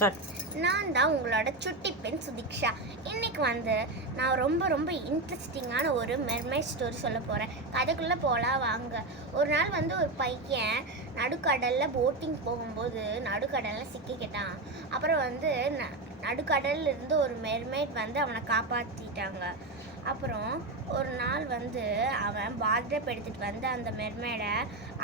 Start. நான் தான் உங்களோட சுட்டி பெண் சுதீக்ஷா. இன்னைக்கு நான் ரொம்ப ரொம்ப இன்ட்ரெஸ்டிங்கான ஒரு மெர்மைட் ஸ்டோரி சொல்ல போகிறேன். கதைக்குள்ளே போகலாம் வாங்க. ஒரு நாள் ஒரு பையன் நடுக்கடலில் போட்டிங் போகும்போது நடுக்கடலில் சிக்கிக்கிட்டான். அப்புறம் நடுக்கடலில் இருந்து ஒரு மெர்மைட் அவனை காப்பாற்றிட்டாங்க. அப்புறம் ஒரு நாள் அவன் பாத்டப் எடுத்துகிட்டு அந்த மெர்மைடை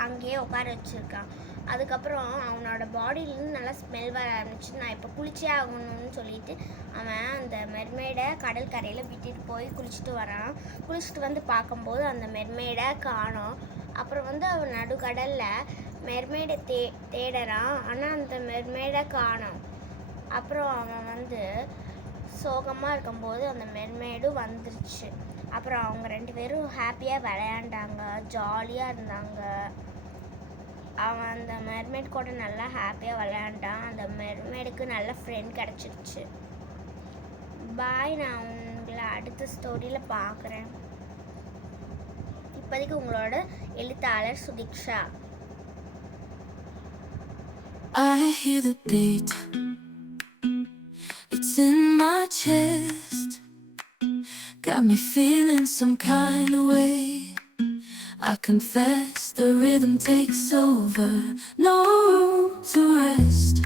அங்கேயே உட்கார வச்சுருக்கான். அதுக்கப்புறம் அவனோட பாடியிலேருந்து நல்லா ஸ்மெல் வர ஆரம்பிச்சு. நான் இப்போ குளிச்சே ஆகணும்னு சொல்லிட்டு அவன் அந்த மெர்மைடை கடல் கரையில் விட்டுட்டு போய் குளிச்சுட்டு வரான். குளிச்சுட்டு பார்க்கும்போது அந்த மெர்மைடை காணோம். அப்புறம் அவன் நடுக்கடலில் மெர்மைடை தேடுறான். ஆனால் அந்த மெர்மைடை காணோம். அப்புறம் அவன் சோகமாக இருக்கும்போது அந்த மெர்மைடும் வந்துருச்சு. அப்புறம் அவங்க 2 பேரும் ஹாப்பியாக விளையாண்டாங்க, ஜாலியாக இருந்தாங்க. அவன் அந்த மெர்மைட் கூட நல்லா ஹாப்பியாக விளையாண்டான். அந்த மெர்மைடுக்கு நல்ல ஃப்ரெண்ட் கிடச்சிருச்சு. பாய், நான் உங்களை அடுத்த ஸ்டோரியில் பார்க்குறேன். இப்போதைக்கு உங்களோட எழுத்தாளர் Sudeeksha. I hear the beat, it's in my chest, got me feeling some kind of way. I confess the rhythm takes over, no room to rest.